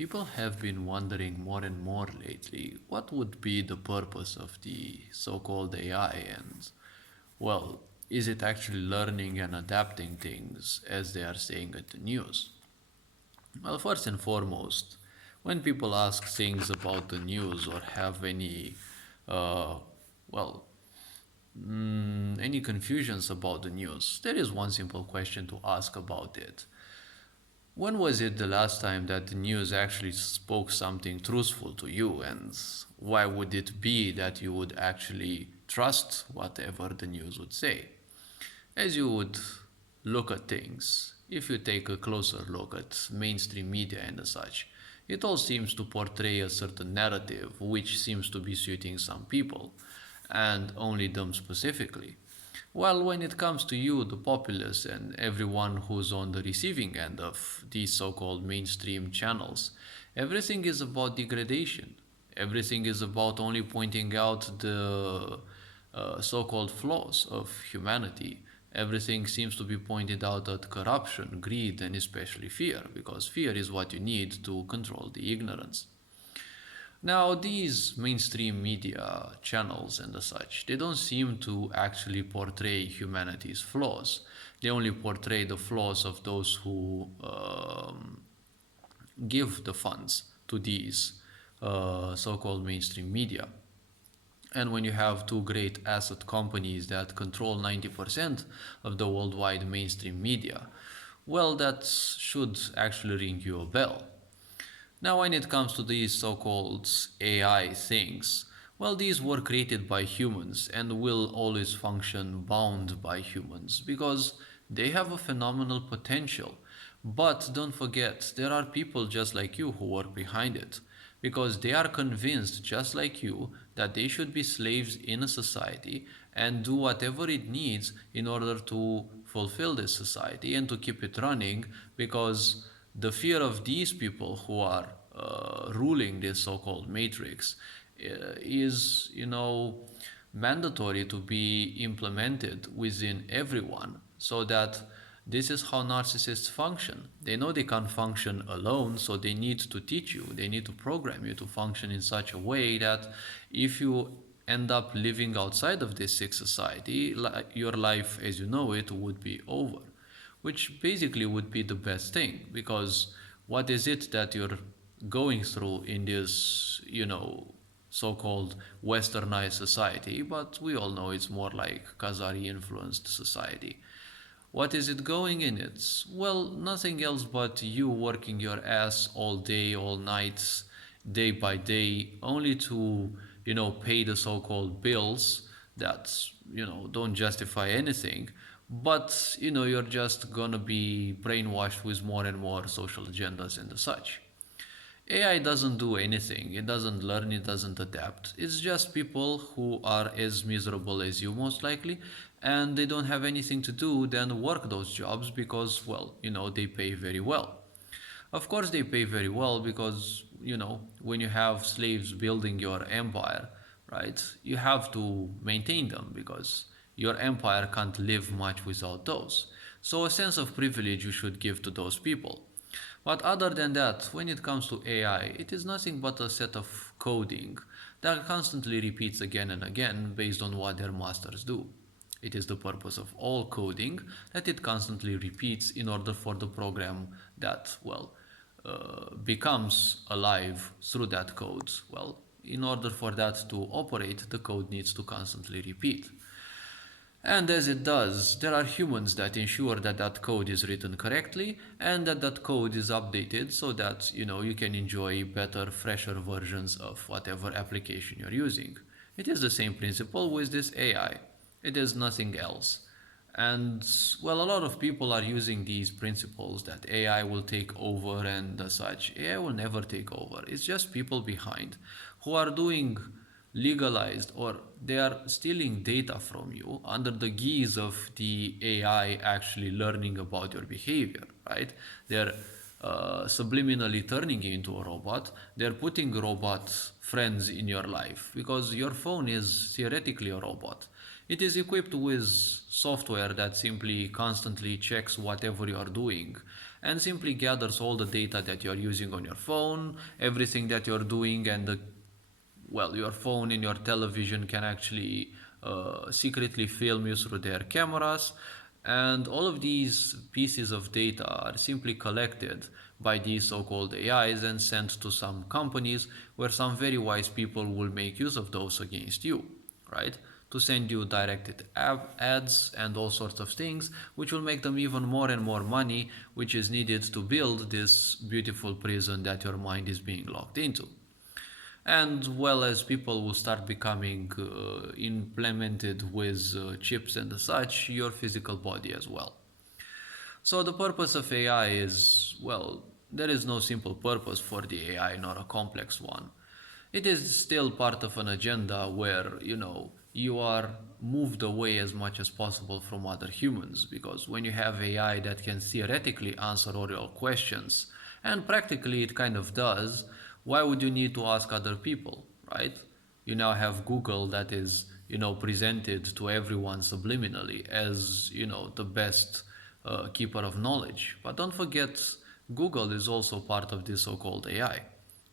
People have been wondering more and more lately what would be the purpose of the so called AI, and, well, is it actually learning and adapting things as they are saying at the news? Well, first and foremost, when people ask things about the news or have uh, well, any confusions about the news, there is one simple question to ask about it. When was it the last time that the news actually spoke something truthful to you, and why would it be that you would actually trust whatever the news would say? As you would look at things, if you take a closer look at mainstream media and such, it all seems to portray a certain narrative which seems to be suiting some people, and only them specifically. Well, when it comes to you, the populace, and everyone who's on the receiving end of these so called mainstream channels, everything is about degradation. Everything is about only pointing out the so called flaws of humanity. Everything seems to be pointed out at corruption, greed, and especially fear, because fear is what you need to control the ignorance. Now, these mainstream media channels and the such, they don't seem to actually portray humanity's flaws. They only portray the flaws of those who give the funds to these so called mainstream media. And when you have two great asset companies that control 90% of the worldwide mainstream media, well, that should actually ring you a bell. Now, when it comes to these so called AI things, well, these were created by humans and will always function bound by humans because they have a phenomenal potential. But don't forget, there are people just like you who work behind it because they are convinced, just like you, that they should be slaves in a society and do whatever it needs in order to fulfill this society and to keep it running because the fear of these people who are ruling this so-called matrix is, mandatory to be implemented within everyone so that this is how narcissists function. They know they can't function alone, so they need to teach you, they need to program you to function in such a way that if you end up living outside of this sick society, your life as you know it would be over, which basically would be the best thing because what is it that you're going through in this, so-called westernized society, but we all know it's more like Khazari influenced society. What is it going in it? Well, nothing else but you working your ass all day, all night, day by day, only to, pay the so-called bills that, don't justify anything. But, you're just gonna be brainwashed with more and more social agendas and the such. AI doesn't do anything. It doesn't learn, it doesn't adapt. It's just people who are as miserable as you, most likely, and they don't have anything to do than work those jobs because, well, they pay very well. Of course, they pay very well because, when you have slaves building your empire, right, you have to maintain them because your empire can't live much without those. So, a sense of privilege you should give to those people. But other than that, when it comes to AI, it is nothing but a set of coding that constantly repeats again and again based on what their masters do. It is the purpose of all coding that it constantly repeats in order for the program that, well, becomes alive through that code. Well, in order for that to operate, the code needs to constantly repeat. And as it does, there are humans that ensure that that code is written correctly and that that code is updated so that you can enjoy better, fresher versions of whatever application you're using. It is the same principle with this AI. It is nothing else. And well, a lot of people are using these principles that AI will take over and such. AI will never take over. It's just people behind who are doing legalized or they are stealing data from you under the guise of the AI actually learning about your behavior, right? They're subliminally turning you into a robot. They're putting robot friends in your life because your phone is theoretically a robot. It is equipped with software that simply constantly checks whatever you are doing and simply gathers all the data that you're using on your phone, everything that you're doing, and your phone and your television can actually secretly film you through their cameras. And all of these pieces of data are simply collected by these so-called AIs and sent to some companies where some very wise people will make use of those against you, right? To send you directed ads and all sorts of things, which will make them even more and more money, which is needed to build this beautiful prison that your mind is being locked into. And well, as people will start becoming implemented with chips and such, your physical body as well. So the purpose of AI is, well, there is no simple purpose for the AI, nor a complex one. It is still part of an agenda where, you are moved away as much as possible from other humans, because when you have AI that can theoretically answer all your questions, and practically it kind of does, why would you need to ask other people, right? You now have Google that is, presented to everyone subliminally as, the best keeper of knowledge. But don't forget, Google is also part of this so-called AI.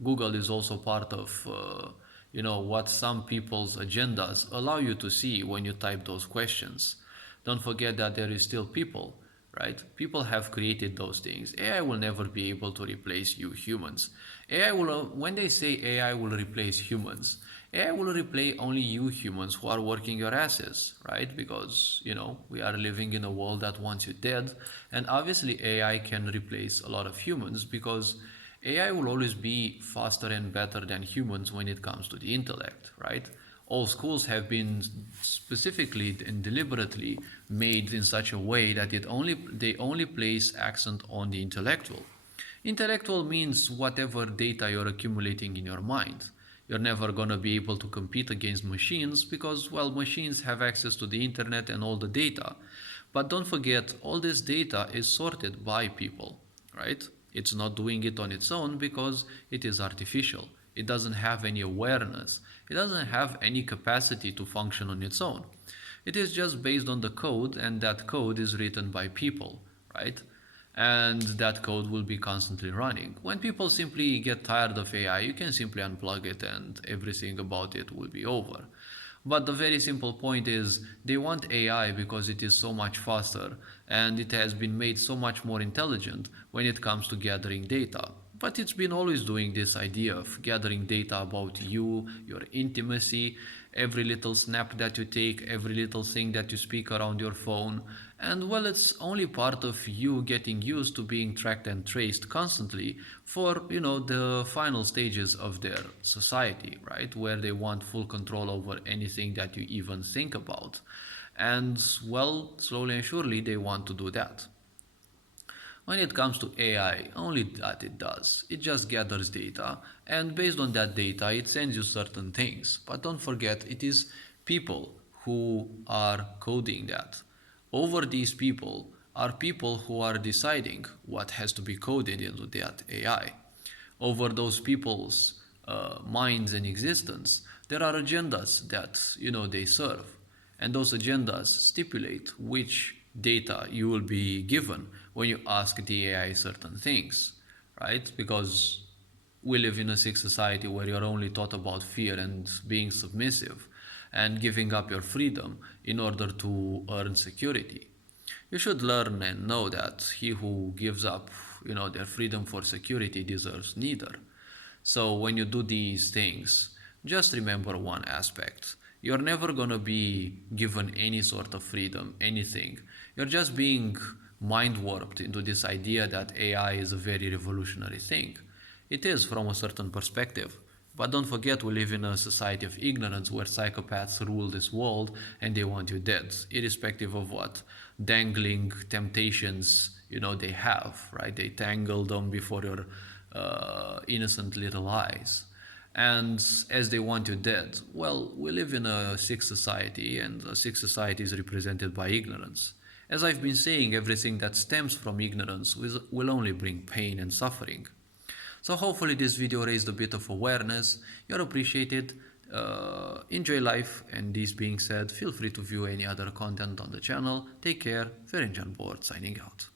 Google is also part of, what some people's agendas allow you to see when you type those questions. Don't forget that there is still people, right? People have created those things. AI will never be able to replace you humans. AI will, when they say AI will replace humans, AI will replace only you humans who are working your asses, right? Because, we are living in a world that wants you dead. And obviously AI can replace a lot of humans because AI will always be faster and better than humans when it comes to the intellect, right? All schools have been specifically and deliberately made in such a way that they only place accent on the intellectual. Intellectual means whatever data you're accumulating in your mind. You're never going to be able to compete against machines because, well, machines have access to the internet and all the data. But don't forget, all this data is sorted by people, right? It's not doing it on its own because it is artificial. It doesn't have any awareness. It doesn't have any capacity to function on its own. It is just based on the code, and that code is written by people, right? And that code will be constantly running. When people simply get tired of AI, you can simply unplug it and everything about it will be over. But the very simple point is they want AI because it is so much faster and it has been made so much more intelligent when it comes to gathering data. But it's been always doing this idea of gathering data about you, your intimacy, every little snap that you take, every little thing that you speak around your phone. And well, it's only part of you getting used to being tracked and traced constantly for, the final stages of their society, right? Where they want full control over anything that you even think about. And well, slowly and surely they want to do that. When it comes to AI, only that it does. It just gathers data, and based on that data, it sends you certain things. But don't forget, it is people who are coding that. Over these people are people who are deciding what has to be coded into that AI. Over those people's minds and existence, there are agendas that they serve, and those agendas stipulate which data you will be given when you ask the AI certain things, right? Because we live in a sick society where you're only taught about fear and being submissive and giving up your freedom in order to earn security. You should learn and know that he who gives up, their freedom for security deserves neither. So when you do these things, just remember one aspect. You're never gonna be given any sort of freedom, anything. You're just being mind warped into this idea that AI is a very revolutionary thing. It is from a certain perspective. But don't forget, we live in a society of ignorance where psychopaths rule this world and they want you dead, irrespective of what dangling temptations they have, right? They tangle them before your innocent little eyes. And as they want you dead, well, we live in a sick society, and a sick society is represented by ignorance. As I've been saying, everything that stems from ignorance will only bring pain and suffering. So hopefully this video raised a bit of awareness. You're appreciated. Enjoy life, and this being said, feel free to view any other content on the channel. Take care. Ferenc Board signing out.